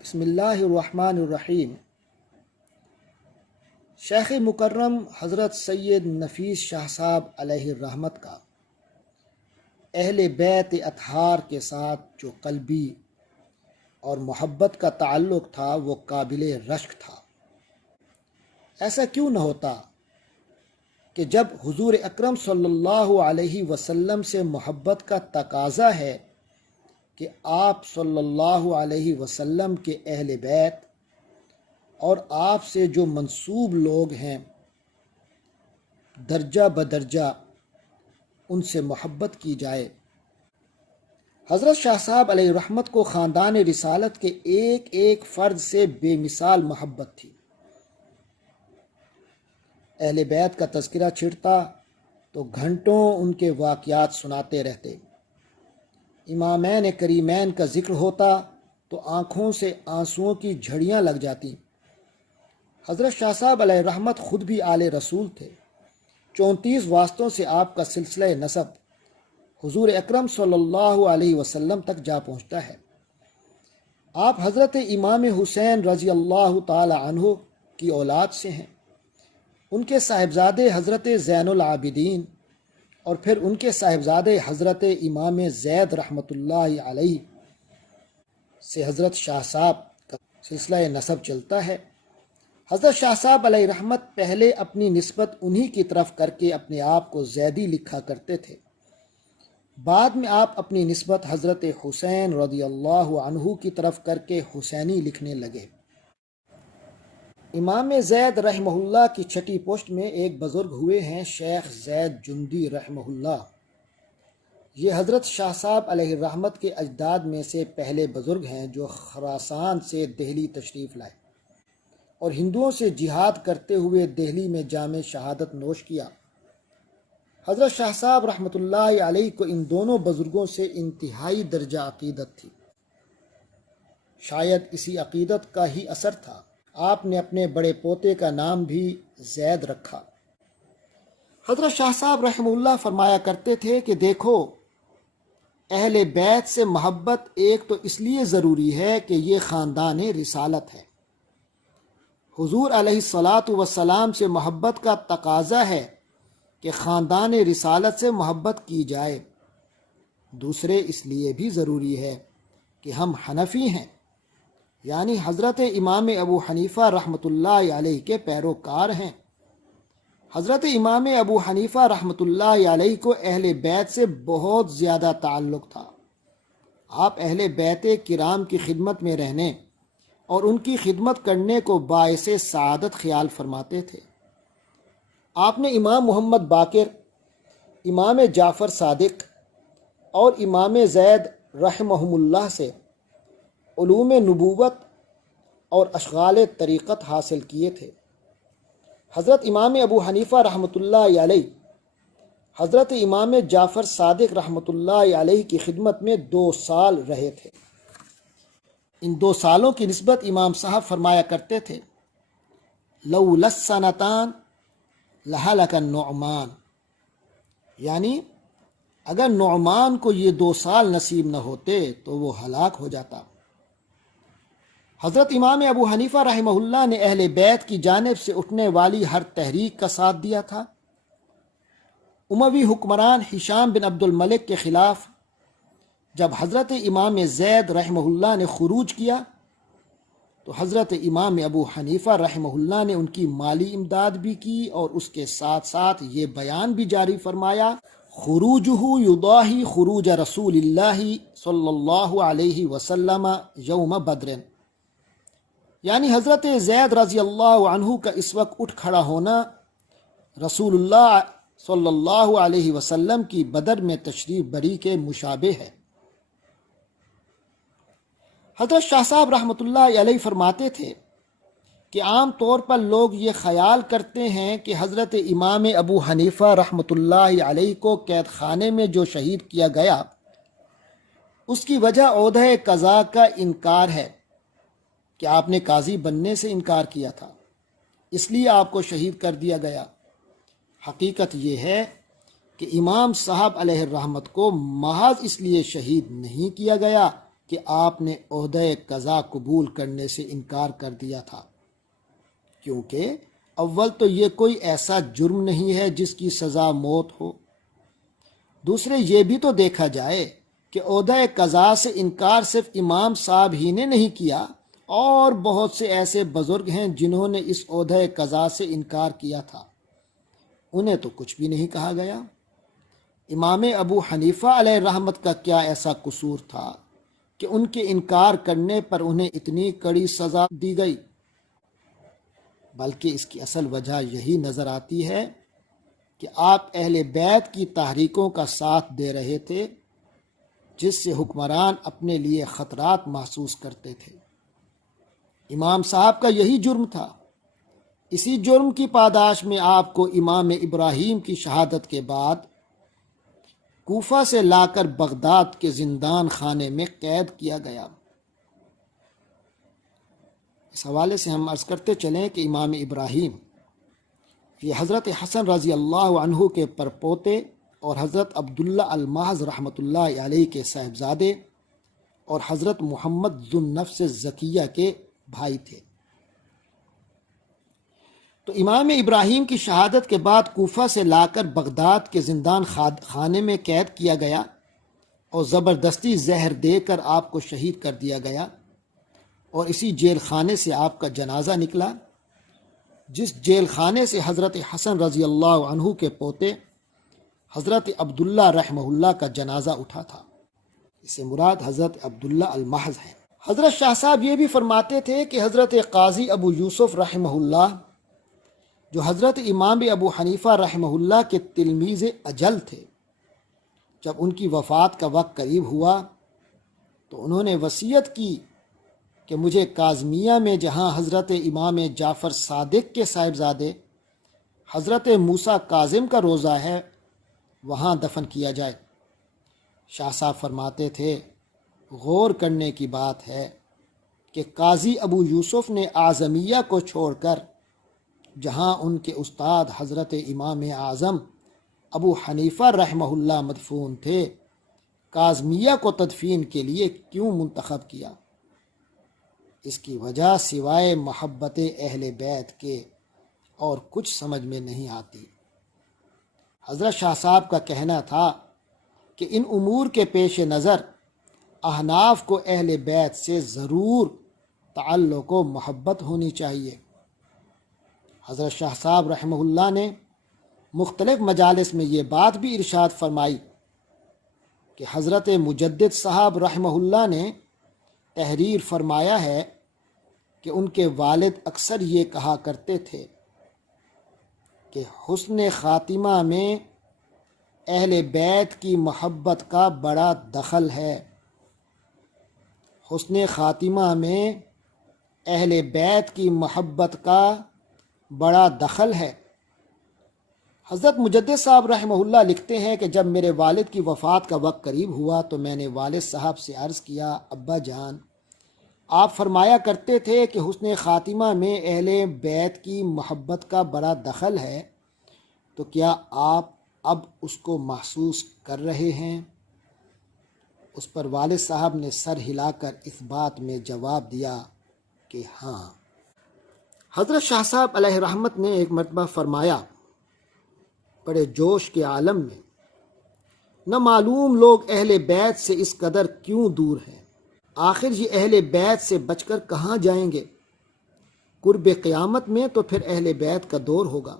بسم اللہ الرحمن الرحیم۔ شیخ مکرم حضرت سید نفیس شاہ صاحب علیہ الرحمت کا اہل بیت اطہار کے ساتھ جو قلبی اور محبت کا تعلق تھا وہ قابل رشک تھا۔ ایسا کیوں نہ ہوتا کہ جب حضور اکرم صلی اللہ علیہ وسلم سے محبت کا تقاضا ہے کہ آپ صلی اللہ علیہ وسلم کے اہل بیت اور آپ سے جو منسوب لوگ ہیں درجہ بدرجہ ان سے محبت کی جائے۔ حضرت شاہ صاحب علیہ رحمت کو خاندان رسالت کے ایک ایک فرد سے بے مثال محبت تھی۔ اہل بیت کا تذکرہ چھڑتا تو گھنٹوں ان کے واقعات سناتے رہتے، امامین کریمین کا ذکر ہوتا تو آنکھوں سے آنسوؤں کی جھڑیاں لگ جاتی۔ حضرت شاہ صاحب علیہ رحمت خود بھی آل رسول تھے۔ 34 واسطوں سے آپ کا سلسلہ نسب حضور اکرم صلی اللہ علیہ وسلم تک جا پہنچتا ہے۔ آپ حضرت امام حسین رضی اللہ تعالی عنہ کی اولاد سے ہیں۔ ان کے صاحبزادے حضرت زین العابدین اور پھر ان کے صاحبزادے حضرت امام زید رحمۃ اللہ علیہ سے حضرت شاہ صاحب کا سلسلہ نسب چلتا ہے۔ حضرت شاہ صاحب علیہ رحمت پہلے اپنی نسبت انہی کی طرف کر کے اپنے آپ کو زیدی لکھا کرتے تھے، بعد میں آپ اپنی نسبت حضرت حسین رضی اللہ عنہ کی طرف کر کے حسینی لکھنے لگے۔ امام زید رحمہ اللہ کی چھٹی پشت میں ایک بزرگ ہوئے ہیں شیخ زید جندی رحمہ اللہ۔ یہ حضرت شاہ صاحب علیہ الرحمت کے اجداد میں سے پہلے بزرگ ہیں جو خراسان سے دہلی تشریف لائے اور ہندوؤں سے جہاد کرتے ہوئے دہلی میں جام شہادت نوش کیا۔ حضرت شاہ صاحب رحمۃ اللہ علیہ کو ان دونوں بزرگوں سے انتہائی درجہ عقیدت تھی۔ شاید اسی عقیدت کا ہی اثر تھا، آپ نے اپنے بڑے پوتے کا نام بھی زید رکھا۔ حضرت شاہ صاحب رحمہ اللہ فرمایا کرتے تھے کہ دیکھو، اہل بیت سے محبت ایک تو اس لیے ضروری ہے کہ یہ خاندان رسالت ہے۔ حضور علیہ الصلاۃ والسلام سے محبت کا تقاضا ہے کہ خاندان رسالت سے محبت کی جائے۔ دوسرے اس لیے بھی ضروری ہے کہ ہم حنفی ہیں، یعنی حضرت امام ابو حنیفہ رحمۃ اللہ علیہ کے پیروکار ہیں۔ حضرت امام ابو حنیفہ رحمۃ اللہ علیہ کو اہل بیت سے بہت زیادہ تعلق تھا۔ آپ اہل بیت کرام کی خدمت میں رہنے اور ان کی خدمت کرنے کو باعث سعادت خیال فرماتے تھے۔ آپ نے امام محمد باقر، امام جعفر صادق اور امام زید رحمہم اللہ سے علوم نبوت اور اشغال طریقت حاصل کیے تھے۔ حضرت امام ابو حنیفہ رحمۃ اللہ علیہ حضرت امام جعفر صادق رحمۃ اللہ علیہ کی خدمت میں 2 سال رہے تھے۔ ان 2 سالوں کی نسبت امام صاحب فرمایا کرتے تھے، لولا السنتان لہلک النعمان، یعنی اگر نعمان کو یہ 2 سال نصیب نہ ہوتے تو وہ ہلاک ہو جاتا۔ حضرت امام ابو حنیفہ رحمہ اللہ نے اہل بیت کی جانب سے اٹھنے والی ہر تحریک کا ساتھ دیا تھا۔ اموی حکمران ہشام بن عبد الملک کے خلاف جب حضرت امام زید رحمہ اللہ نے خروج کیا تو حضرت امام ابو حنیفہ رحمہ اللہ نے ان کی مالی امداد بھی کی اور اس کے ساتھ ساتھ یہ بیان بھی جاری فرمایا، خروجہ یضاہی خروج رسول اللہ صلی اللہ علیہ وسلم یوم بدر، یعنی حضرت زید رضی اللہ عنہ کا اس وقت اٹھ کھڑا ہونا رسول اللہ صلی اللہ علیہ وسلم کی بدر میں تشریف بری کے مشابہ ہے۔ حضرت شاہ صاحب رحمۃ اللہ علیہ فرماتے تھے کہ عام طور پر لوگ یہ خیال کرتے ہیں کہ حضرت امام ابو حنیفہ رحمۃ اللہ علیہ کو قید خانے میں جو شہید کیا گیا اس کی وجہ عہدہ قضا کا انکار ہے کہ آپ نے قاضی بننے سے انکار کیا تھا، اس لیے آپ کو شہید کر دیا گیا۔ حقیقت یہ ہے کہ امام صاحب علیہ الرحمت کو محض اس لیے شہید نہیں کیا گیا کہ آپ نے عہدہ قضا قبول کرنے سے انکار کر دیا تھا، کیونکہ اول تو یہ کوئی ایسا جرم نہیں ہے جس کی سزا موت ہو، دوسرے یہ بھی تو دیکھا جائے کہ عہدہ قضا سے انکار صرف امام صاحب ہی نے نہیں کیا، اور بہت سے ایسے بزرگ ہیں جنہوں نے اس عہدہ قضا سے انکار کیا تھا، انہیں تو کچھ بھی نہیں کہا گیا۔ امام ابو حنیفہ علیہ رحمت کا کیا ایسا قصور تھا کہ ان کے انکار کرنے پر انہیں اتنی کڑی سزا دی گئی؟ بلکہ اس کی اصل وجہ یہی نظر آتی ہے کہ آپ اہل بیت کی تحریکوں کا ساتھ دے رہے تھے، جس سے حکمران اپنے لیے خطرات محسوس کرتے تھے۔ امام صاحب کا یہی جرم تھا۔ اسی جرم کی پاداش میں آپ کو امام ابراہیم کی شہادت کے بعد کوفہ سے لا کر بغداد کے زندان خانے میں قید کیا گیا۔ اس حوالے سے ہم عرض کرتے چلیں کہ امام ابراہیم یہ حضرت حسن رضی اللہ عنہ کے پرپوتے اور حضرت عبداللہ المحض رحمۃ اللہ علیہ کے صاحبزادے اور حضرت محمد ذو النفس زکیہ کے بھائی تھے۔ تو امام ابراہیم کی شہادت کے بعد کوفہ سے لا کر بغداد کے زندان خانے میں قید کیا گیا اور زبردستی زہر دے کر آپ کو شہید کر دیا گیا، اور اسی جیل خانے سے آپ کا جنازہ نکلا، جس جیل خانے سے حضرت حسن رضی اللہ عنہ کے پوتے حضرت عبداللہ رحمہ اللہ کا جنازہ اٹھا تھا۔ اس سے مراد حضرت عبداللہ المحض ہیں۔ حضرت شاہ صاحب یہ بھی فرماتے تھے کہ حضرت قاضی ابو یوسف رحمہ اللہ، جو حضرت امام ابو حنیفہ رحمہ اللہ کے تلمیذ اجل تھے، جب ان کی وفات کا وقت قریب ہوا تو انہوں نے وصیت کی کہ مجھے کاظمیہ میں، جہاں حضرت امام جعفر صادق کے صاحبزادے حضرت موسیٰ کاظم کا روضہ ہے، وہاں دفن کیا جائے۔ شاہ صاحب فرماتے تھے، غور کرنے کی بات ہے کہ قاضی ابو یوسف نے اعظمیہ کو چھوڑ کر، جہاں ان کے استاد حضرت امام اعظم ابو حنیفہ رحمہ اللہ مدفون تھے، کاظمیہ کو تدفین کے لیے کیوں منتخب کیا؟ اس کی وجہ سوائے محبت اہل بیت کے اور کچھ سمجھ میں نہیں آتی۔ حضرت شاہ صاحب کا کہنا تھا کہ ان امور کے پیش نظر احناف کو اہل بیت سے ضرور تعلق و محبت ہونی چاہیے۔ حضرت شاہ صاحب رحمہ اللہ نے مختلف مجالس میں یہ بات بھی ارشاد فرمائی کہ حضرت مجدد صاحب رحمہ اللہ نے تحریر فرمایا ہے کہ ان کے والد اکثر یہ کہا کرتے تھے کہ حسن خاتمہ میں اہل بیت کی محبت کا بڑا دخل ہے، حسن خاتمہ میں اہل بیت کی محبت کا بڑا دخل ہے۔ حضرت مجدد صاحب رحمہ اللہ لکھتے ہیں کہ جب میرے والد کی وفات کا وقت قریب ہوا تو میں نے والد صاحب سے عرض کیا، ابا جان، آپ فرمایا کرتے تھے کہ حسن خاتمہ میں اہل بیت کی محبت کا بڑا دخل ہے، تو کیا آپ اب اس کو محسوس کر رہے ہیں؟ اس پر والد صاحب نے سر ہلا کر اس بات میں جواب دیا کہ ہاں۔ حضرت شاہ صاحب علیہ رحمت نے ایک مرتبہ فرمایا، بڑے جوش کے عالم میں، نہ معلوم لوگ اہل بیت سے اس قدر کیوں دور ہیں، آخر یہ اہل بیت سے بچ کر کہاں جائیں گے؟ قرب قیامت میں تو پھر اہل بیت کا دور ہوگا۔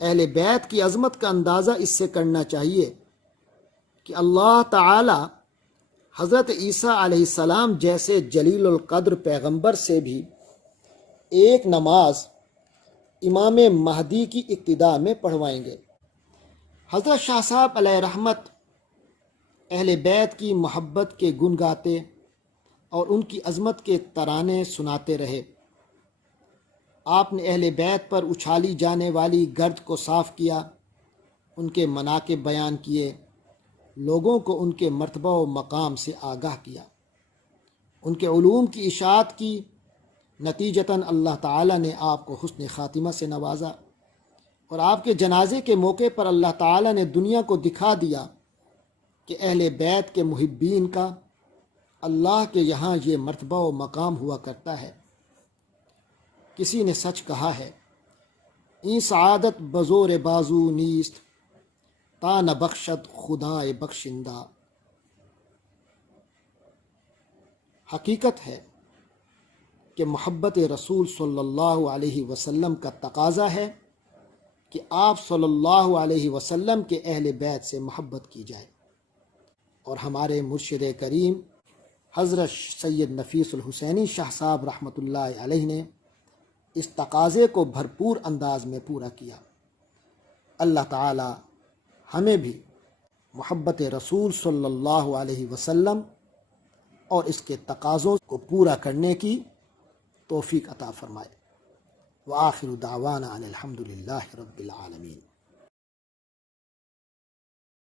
اہل بیت کی عظمت کا اندازہ اس سے کرنا چاہیے کہ اللہ تعالی حضرت عیسیٰ علیہ السلام جیسے جلیل القدر پیغمبر سے بھی ایک نماز امام مہدی کی اقتداء میں پڑھوائیں گے۔ حضرت شاہ صاحب علیہ رحمت اہل بیت کی محبت کے گن گاتے اور ان کی عظمت کے ترانے سناتے رہے۔ آپ نے اہل بیت پر اچھالی جانے والی گرد کو صاف کیا، ان کے مناقب بیان کیے، لوگوں کو ان کے مرتبہ و مقام سے آگاہ کیا، ان کے علوم کی اشاعت کی۔ نتیجتاً اللہ تعالیٰ نے آپ کو حسن خاتمہ سے نوازا، اور آپ کے جنازے کے موقع پر اللہ تعالیٰ نے دنیا کو دکھا دیا کہ اہل بیت کے محبین کا اللہ کے یہاں یہ مرتبہ و مقام ہوا کرتا ہے۔ کسی نے سچ کہا ہے، این سعادت بزور بازو نیست، تا نہ بخشد خدائے بخشندہ۔ حقیقت ہے کہ محبت رسول صلی اللہ علیہ وسلم کا تقاضا ہے کہ آپ صلی اللہ علیہ وسلم کے اہل بیت سے محبت کی جائے، اور ہمارے مرشد کریم حضرت سید نفیس الحسینی شاہ صاحب رحمۃ اللہ علیہ نے اس تقاضے کو بھرپور انداز میں پورا کیا۔ اللہ تعالی ہمیں بھی محبت رسول صلی اللہ علیہ وسلم اور اس کے تقاضوں کو پورا کرنے کی توفیق عطا فرمائے۔ وآخر دعوانا ان الحمد للہ رب العالمین۔